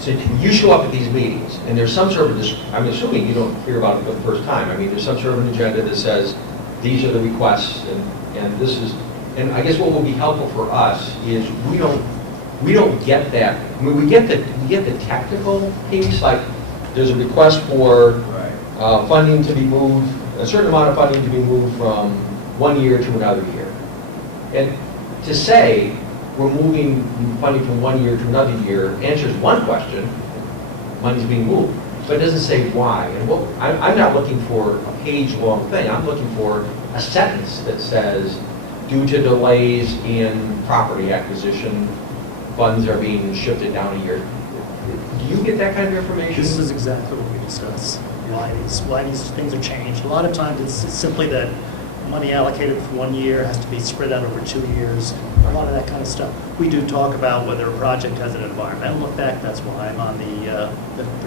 so you show up at these meetings, and there's some sort of, I'm assuming you don't hear about it for the first time. I mean, there's some sort of an agenda that says, these are the requests, and this is, and I guess what will be helpful for us is we don't get that. I mean, we get the technical piece, like there's a request for funding to be moved, a certain amount of funding to be moved from 1 year to another year. And to say we're moving funding from 1 year to another year answers one question, money's being moved, but it doesn't say why. And I'm not looking for a page-long thing. I'm looking for a sentence that says, due to delays in property acquisition, funds are being shifted down a year. Do you get that kind of information? This is exactly what we discuss, why these things are changed. A lot of times it's simply that money allocated for 1 year has to be spread out over 2 years, a lot of that kind of stuff. We do talk about whether a project has an environmental effect. That's why I'm on the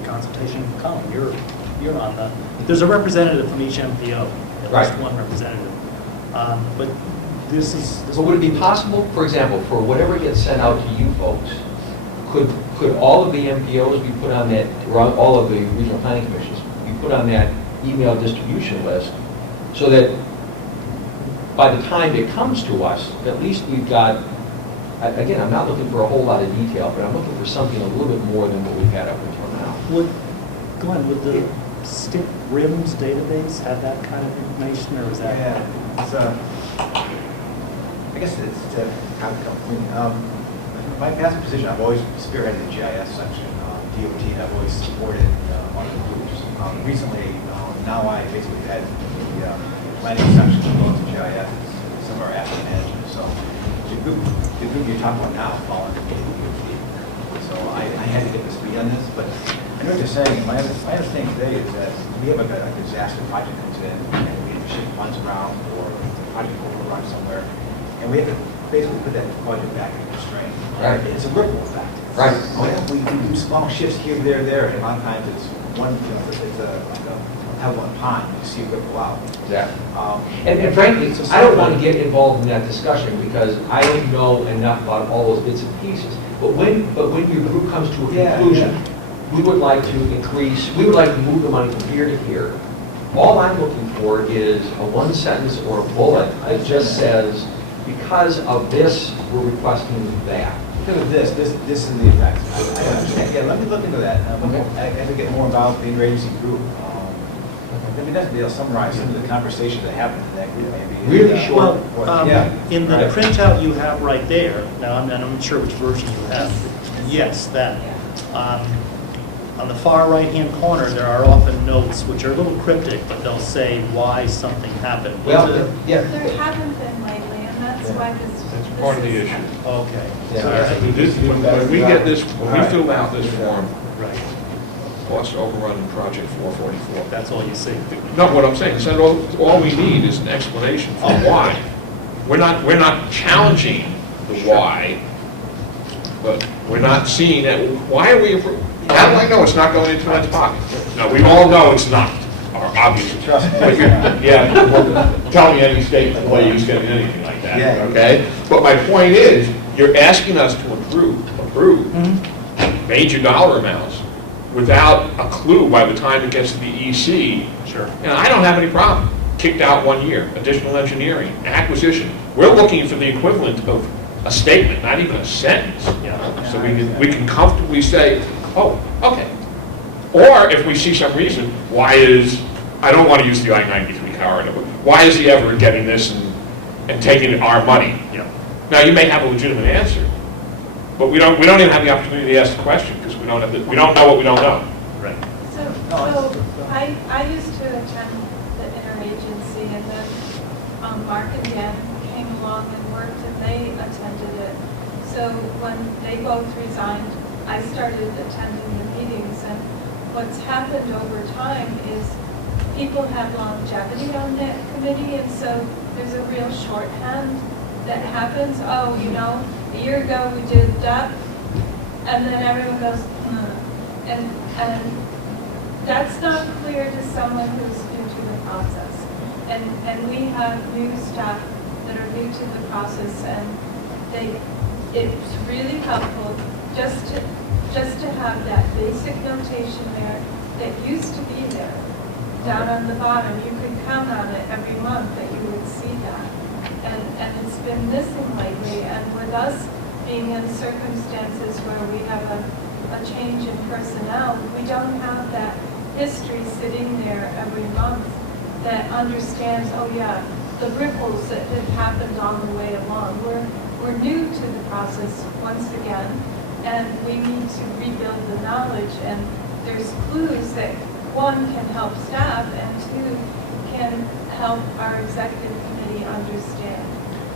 consultation column. You're on the, there's a representative from each MPO, at least one representative. But this is... So would it be possible, for example, for whatever gets sent out to you folks, could all of the MPOs be put on that, or all of the regional planning commissions, be put on that email distribution list, so that by the time it comes to us, at least we've got, again, I'm not looking for a whole lot of detail, but I'm looking for something a little bit more than what we've had up until now. Glenn, would the STIP RIMS database have that kind of information, or is that? Yeah, it's, I guess it's kind of company. My past position, I've always spearheaded the GIS section, DOT, and I've always supported on the groups. Recently, now I basically had the planning section go to GIS, some of our asset management. So the group you're talking about now fall under DOT. So I had to get the speed on this, but I know what you're saying. My understanding today is that we have a disaster project comes in, and we have to shift funds around, or the project overrun somewhere, and we have to basically put that project back in constraint. Right. It's a ripple effect. Right. We do small shifts here, there, and a lot of times it's one, it's like a pebble in a pond, you see it ripple out. Exactly. And frankly, I don't want to get involved in that discussion because I don't know enough about all those bits and pieces. But when your group comes to a conclusion, we would like to increase, we would like to move the money from here to here. All I'm looking for is a one sentence or a bullet that just says, because of this, we're requesting that. Because of this is the effect. I understand. Yeah, let me look into that. As I get more involved in the interagency group, maybe that's be able to summarize some of the conversations that happened in that group, maybe. Really short. In the printout you have right there, now I'm not sure which version you have. Yes, that. On the far right-hand corner, there are often notes which are a little cryptic, but they'll say why something happened. Well, yeah. There haven't been lately, and that's why this. That's part of the issue. Okay. When we get this, when we fill out this form, Right. cost overrun in project 444. That's all you see. No, what I'm saying is that all we need is an explanation for why. We're not challenging the why, but we're not seeing that. Why are we? How do I know it's not going into Ed's pocket? No, we all know it's not. Obviously, Trust me. Yeah, well, tell me any state employee who's getting anything like that. Yeah. Okay. But my point is, you're asking us to approve major dollar amounts without a clue by the time it gets to the EC. Sure. And I don't have any problem. Kicked out 1 year, additional engineering, acquisition. We're looking for the equivalent of a statement, not even a sentence. Yeah. So we can comfortably say, oh, okay. Or if we see some reason, why is, I don't want to use the I-93 corridor, why is he ever getting this and taking our money? Yeah. Now, you may have a legitimate answer, but we don't even have the opportunity to ask the question because we don't know what we don't know. Right. So I used to attend the interagency, and then Mark and Dan came along and worked, and they attended it. So when they both resigned, I started attending the meetings, and what's happened over time is people have longevity on that committee, and so there's a real shorthand that happens. Oh, a year ago we did that, and then everyone goes, and that's not clear to someone who's new to the process. And we have new staff that are new to the process, and it's really helpful just to have that basic notation there that used to be there. Down on the bottom, you could count on it every month that you would see that. And it's been missing lately, and with us being in circumstances where we have a change in personnel, we don't have that history sitting there every month that understands, oh yeah, the ripples that have happened on the way along. We're new to the process once again, and we need to rebuild the knowledge, and there's clues that one can help staff, and two can help our executive committee understand.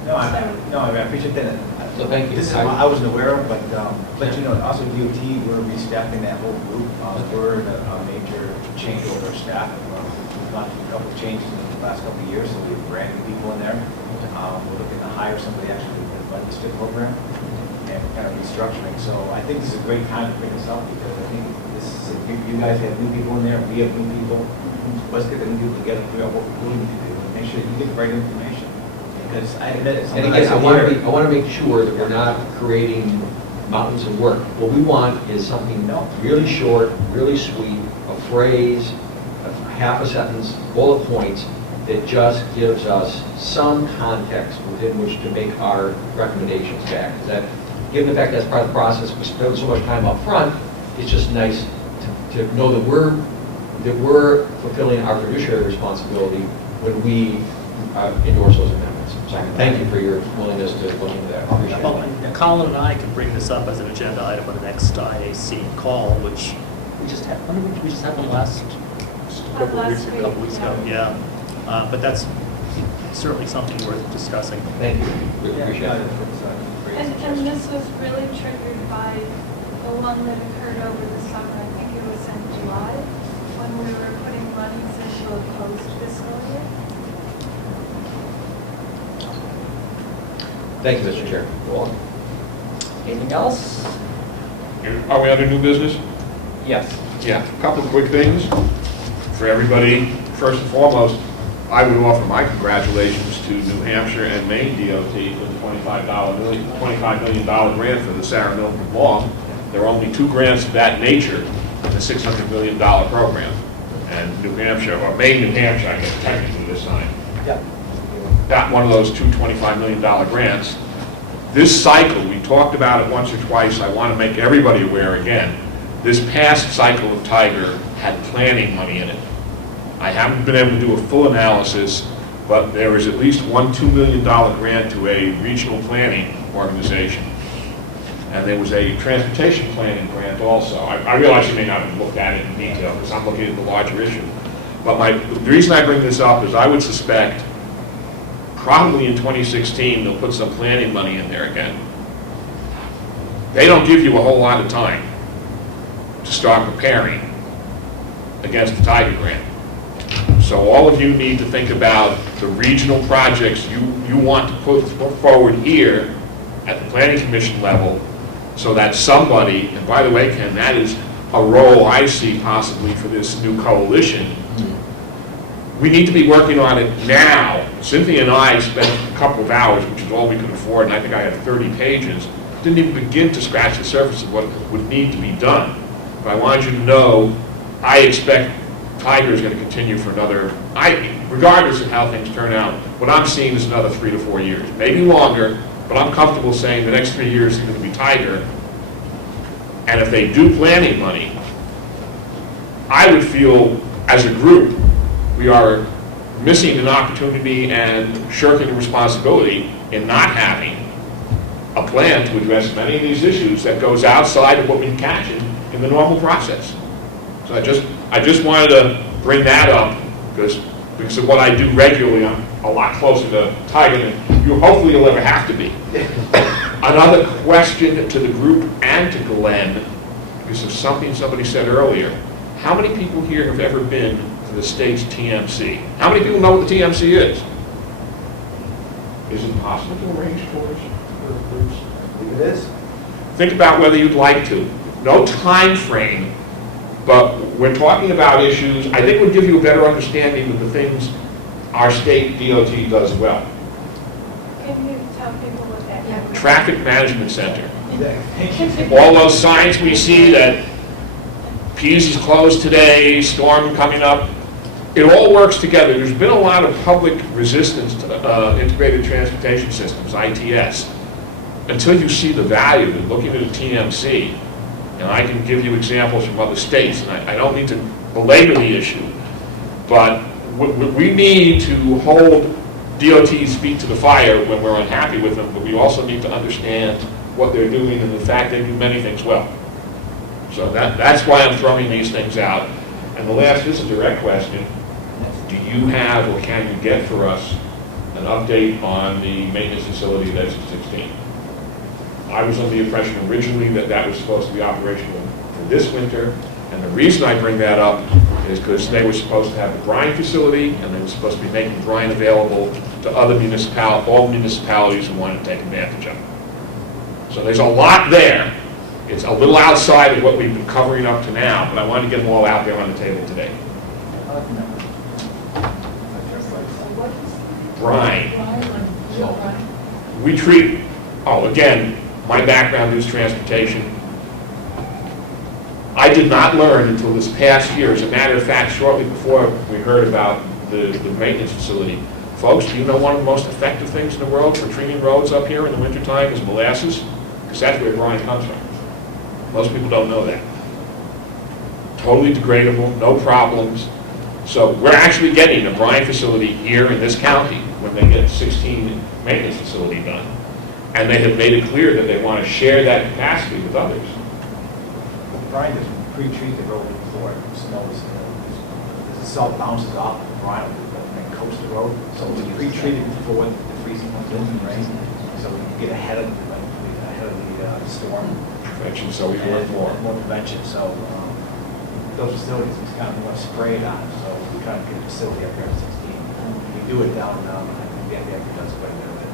I appreciate that. So thank you. This is I wasn't aware of, but also DOT, we're restaffing that whole group. We're in a major change over our staff. We've gone through a couple of changes in the last couple of years, so we have brand new people in there. We're looking to hire somebody actually to run the STIP program and kind of restructuring. So I think this is a great time to bring this up because I think you guys have new people in there, we have new people. Let's get the new people together, figure out what we need to do, and make sure you get the right information. Because And again, I want to make sure that we're not creating mountains of work. What we want is something really short, really sweet, a phrase, half a sentence, bullet points, that just gives us some context within which to make our recommendations back. That, given the fact that's part of the process, we spend so much time up front, it's just nice to know that we're fulfilling our fiduciary responsibility when we endorse those amendments. So I thank you for your willingness to look into that. I appreciate Well, it. and Colin and I can bring this up as an agenda item on the next IAC call, which we just had, when did we just have the last couple of weeks ago? Yeah. But that's certainly something worth discussing. Thank you. We appreciate it. And this was really triggered by the one that occurred over the summer. I think it was in July, when we were putting monies into a closed fiscal year. Thank you, Mr. Chair. Anything else? Are we under new business? Yes. Yeah, a couple of quick things for everybody. First and foremost, I would offer my congratulations to New Hampshire and Maine DOT for the $25 million grant for the Sarah Milton Law. There are only 2 grants of that nature in the $600 million program. And New Hampshire, or Maine, New Hampshire, I guess technically this time, got one of those 2 $25 million grants. This cycle, we talked about it once or twice, I want to make everybody aware again, this past cycle of Tiger had planning money in it. I haven't been able to do a full analysis, but there is at least one $2 million grant to a regional planning organization. And there was a transportation planning grant also. I realize you may not have looked at it in detail because I'm looking at the larger issue. But the reason I bring this up is I would suspect probably in 2016 they'll put some planning money in there again. They don't give you a whole lot of time to start preparing against the Tiger grant. So all of you need to think about the regional projects you want to put forward here at the Planning Commission level so that somebody, and by the way, Ken, that is a role I see possibly for this new coalition. We need to be working on it now. Cynthia and I spent a couple of hours, which is all we could afford, and I think I had 30 pages. Didn't even begin to scratch the surface of what would need to be done. But I wanted you to know, I expect Tiger is going to continue for another, regardless of how things turn out, what I'm seeing is another 3 to 4 years, maybe longer, but I'm comfortable saying the next 3 years is going to be Tiger. And if they do planning money, I would feel, as a group, we are missing an opportunity and shirking the responsibility in not having a plan to address many of these issues that goes outside of what we catch in the normal process. So I just wanted to bring that up because of what I do regularly. I'm a lot closer to Tiger than you hopefully will ever have to be. Another question to the group and to Glenn, because of something somebody said earlier. How many people here have ever been to the state's TMC? How many people know what the TMC is? Is it possible to arrange tours for groups? It is. Think about whether you'd like to. No time frame, but we're talking about issues, I think would give you a better understanding of the things our state DOT does well. Can you tell people what that is? Traffic Management Center. All those signs we see that Peasy's closed today, storm coming up, it all works together. There's been a lot of public resistance to integrated transportation systems, ITS, until you see the value in looking at a TMC. And I can give you examples from other states, and I don't need to belabor the issue, but we need to hold DOT's feet to the fire when we're unhappy with them, but we also need to understand what they're doing and the fact they do many things well. So that's why I'm throwing these things out. And the last, this is a direct question. Do you have or can you get for us an update on the maintenance facility at exit 16? I was under the impression originally that that was supposed to be operational for this winter, and the reason I bring that up is because they were supposed to have a brine facility, and they were supposed to be making brine available to other all municipalities who wanted to take advantage of it. So there's a lot there. It's a little outside of what we've been covering up to now, but I wanted to get them all out there on the table today. Brine. We treat, again, My background is transportation. I did not learn until this past year, as a matter of fact, shortly before we heard about the maintenance facility. Folks, do you know one of the most effective things in the world for treating roads up here in the wintertime is molasses? Because that's where brine comes from. Most people don't know that. Totally degradable, no problems. So we're actually getting a brine facility here in this county when they get 16 maintenance facility done. And they have made it clear that they want to share that capacity with others. Brine doesn't pre-treat the road before it snows. The salt bounces off the brine and coats the road. So it's pre-treated before the freezing comes in and rain. So we can get ahead of the storm. Prevention, so we And work more. more prevention. So those facilities, it's kind of more sprayed on. So we try to get a facility up here at 16. We do it down, I think the FAA does quite a bit of it.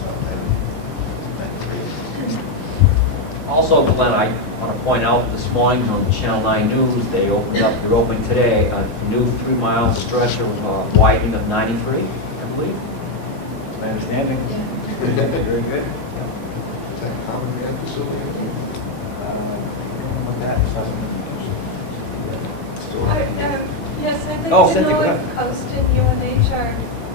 So Also, Glenn, I want to point out this morning on Channel 9 News, they're opening today a new 3-mile stretch of widening of 93, I believe. my understanding. Very good. Is that common man facility? What that is. Yes, I'd Oh, like to Cynthia, know go if Coast and UNH are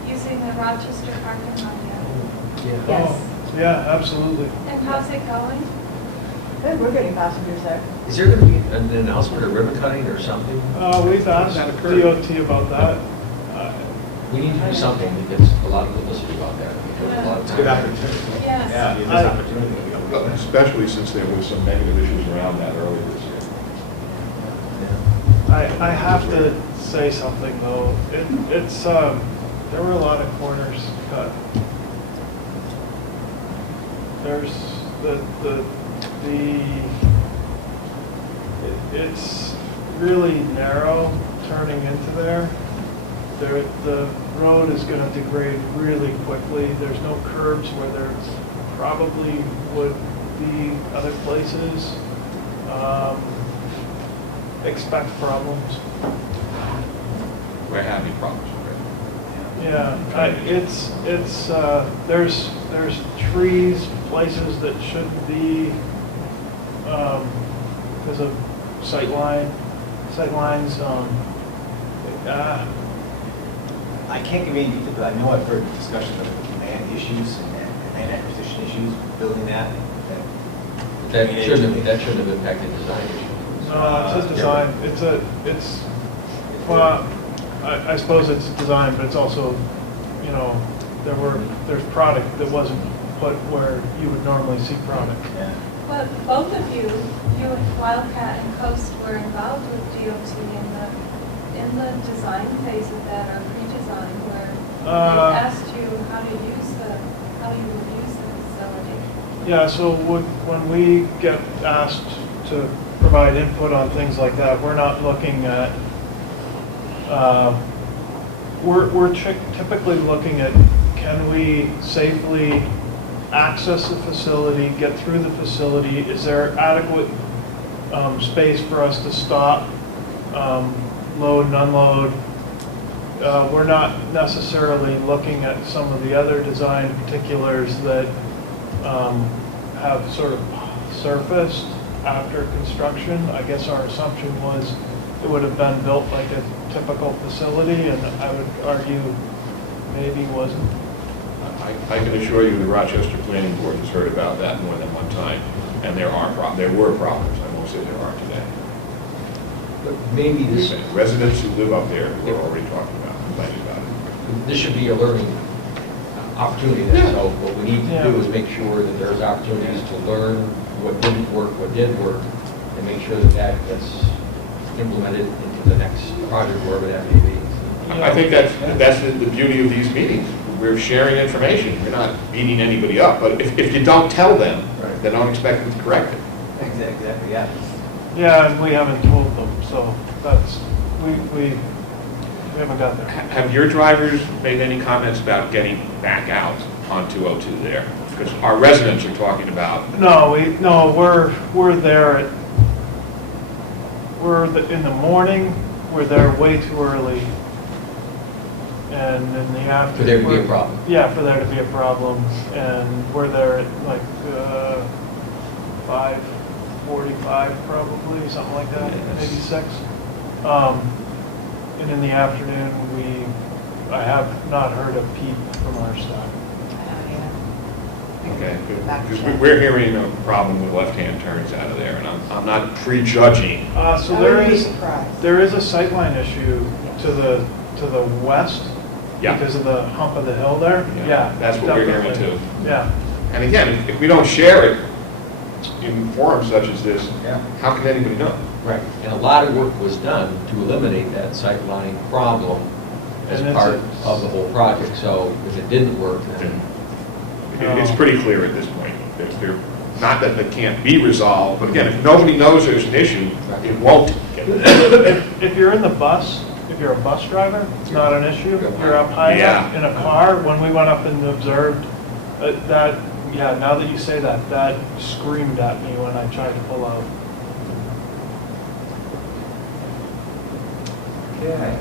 using the Rochester parking lot yet. Yes. Yeah, absolutely. And how's it going? Good, we're getting passengers there. Is there going to be an announcement or ribbon cutting or something? We've asked DOT about that. We need to do something to get a lot of publicity about that. Because a lot of It's a good time- opportunity. Yes. Yeah, it is an opportunity. Especially since there was some negative issues around that earlier this year. I have to say something though. It's there were a lot of corners cut. There's it's really narrow turning into there. The road is going to degrade really quickly. There's no curbs where there probably would be other places. Expect problems. We're having problems with it. Yeah, there's trees, places that shouldn't be, because of sightlines. I can't give any detail, but I know I've heard discussions of land issues and land acquisition issues, building that. That shouldn't have impacted design issues. No, it's a design, well, I suppose it's design, but it's also, there's product that wasn't put where you would normally see product. Yeah. Well, both of you and Wildcat and Coast were involved with DOT in the design phase of that, or pre-design, where they asked you how you would use the facility. Yeah, so when we get asked to provide input on things like that, we're not looking at, we're typically looking at, can we safely access the facility, get through the facility? Is there adequate space for us to stop, load and unload? We're not necessarily looking at some of the other design particulars that have sort of surfaced after construction. I guess our assumption was it would have been built like a typical facility, and I would argue maybe wasn't. I can assure you the Rochester Planning Board has heard about that more than one time, and there were problems. I won't say there are today. But maybe this, Residents who live up there who are already complaining about it. this should be a learning opportunity. Then. So what we need to do is make sure that there's opportunities to learn what didn't work, what did work, and make sure that that gets implemented into the next project, wherever that may be. I think that's the beauty of these meetings. We're sharing information. We're not beating anybody up. But if you don't tell them, they don't expect them to correct it. Exactly, yeah. Yeah, and we haven't told them, so that's, we haven't got there. Have your drivers made any comments about getting back out on 202 there? Because our residents are talking about. No, we're there in the morning. We're there way too early and in the afternoon. For there to be a problem. Yeah, for there to be a problem, and we're there at like 5:45 probably, something like that, maybe 6. And in the afternoon, I have not heard a peep from our staff. Okay, because we're hearing a problem with left-hand turns out of there, and I'm not prejudging. So there is a sightline issue to the west. Yeah. Because of the hump of the hill there. Yeah. That's what we're hearing definitely. too. Yeah. And again, if we don't share it in forums such as this, Yeah. how can anybody know? Right, and a lot of work was done to eliminate that sightline problem as And it's part a- of the whole project, so if it didn't work, then It's pretty clear at this point. They're, not that they can't be resolved, but again, if nobody knows there's an issue, it won't get resolved. If you're in the bus, if you're a bus driver, it's not an issue. If you're up high Yeah. up in a car, when we went up and observed that, yeah, now that you say that, that screamed at me when I tried to pull out. Okay.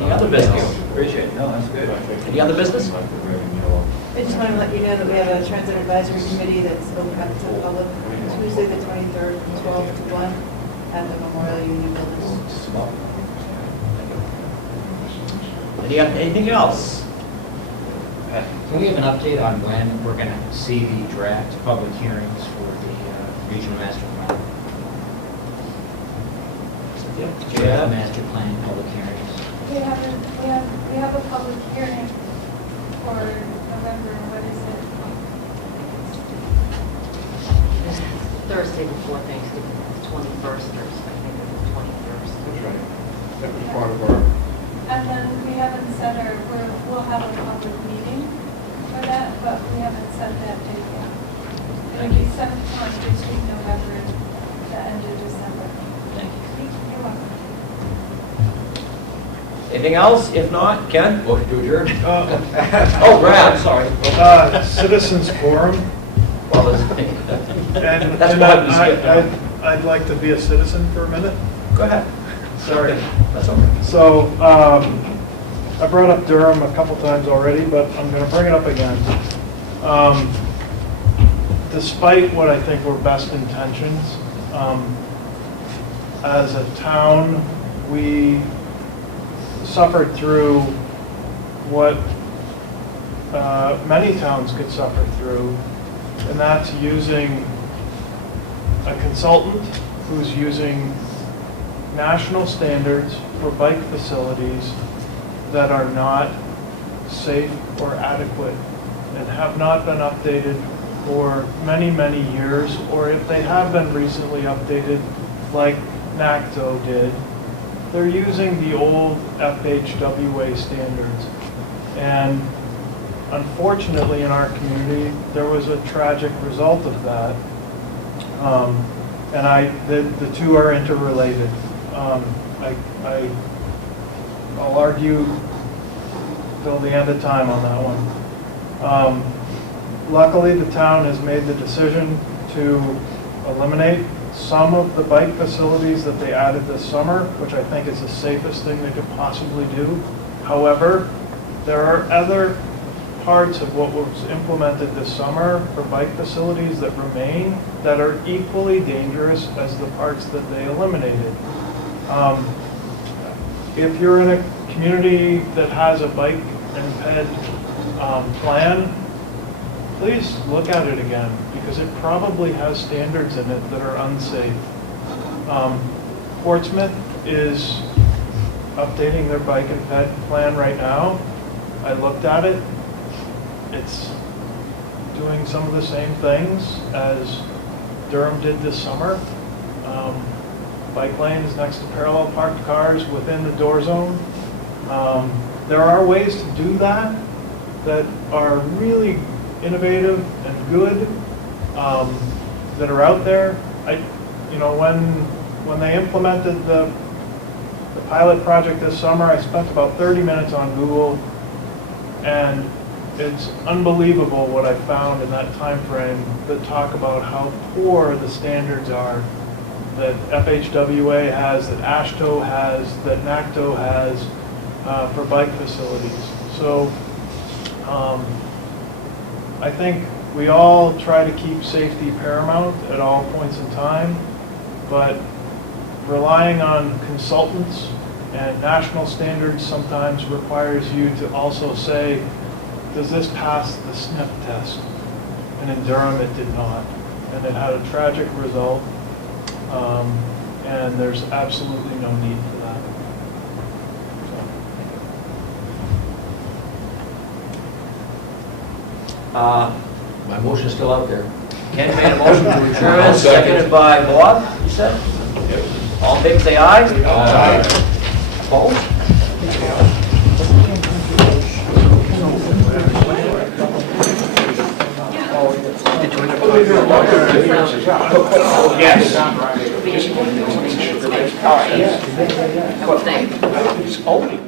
Any other business? Appreciate it. No, that's good. Any other business? I just want to let you know that we have a transit advisory committee that's open up to the public Tuesday, the 23rd, from 12 to 1 at the Memorial Union Building. Anything else? Can we have an update on when we're going to see the draft public hearings for the regional master plan? Draft master plan public hearings. We have a public hearing for November, what is it? Thursday before Thanksgiving, 21st, or I think it's the 21st. That's right. That was part of our, And then we haven't set we'll have a public meeting for that, but we haven't set that date yet. It'll be sometime between November and the end of December. Thank you. You're welcome. Anything else? If not, Ken, motion to adjourn. Uh, Oh, Brad, sorry. Citizens Forum, Well, and That's why we skipped that. I'd like to be a citizen for a minute. Go ahead. Sorry. That's okay. So, I brought up Durham a couple times already, but I'm going to bring it up again. Despite what I think were best intentions, as a town, we suffered through what many towns could suffer through, and that's using a consultant who's using national standards for bike facilities that are not safe or adequate and have not been updated for many, many years, or if they have been recently updated, like NACTO did, they're using the old FHWA standards. And unfortunately in our community, there was a tragic result of that. And the two are interrelated. I'll argue till the end of time on that one. Luckily, the town has made the decision to eliminate some of the bike facilities that they added this summer, which I think is the safest thing they could possibly do. However, there are other parts of what was implemented this summer for bike facilities that remain that are equally dangerous as the parts that they eliminated. If you're in a community that has a bike and ped plan, please look at it again, because it probably has standards in it that are unsafe. Portsmouth is updating their bike and ped plan right now. I looked at it. It's doing some of the same things as Durham did this summer. Bike lanes next to parallel parked cars within the door zone. There are ways to do that are really innovative and good, that are out there. When they implemented the pilot project this summer, I spent about 30 minutes on Google, and it's unbelievable what I found in that time frame that talk about how poor the standards are that FHWA has, that AASHTO has, that NACTO has. for bike facilities. So I think we all try to keep safety paramount at all points in time, but relying on consultants and national standards sometimes requires you to also say, does this pass the sniff test? And in Durham, it did not. And it had a tragic result, and there's absolutely no need for that. My motion's still out there. Ken made a motion to adjourn, seconded by Bob, you said? All in favor, say aye. Aye. Opposed? Yes. All right.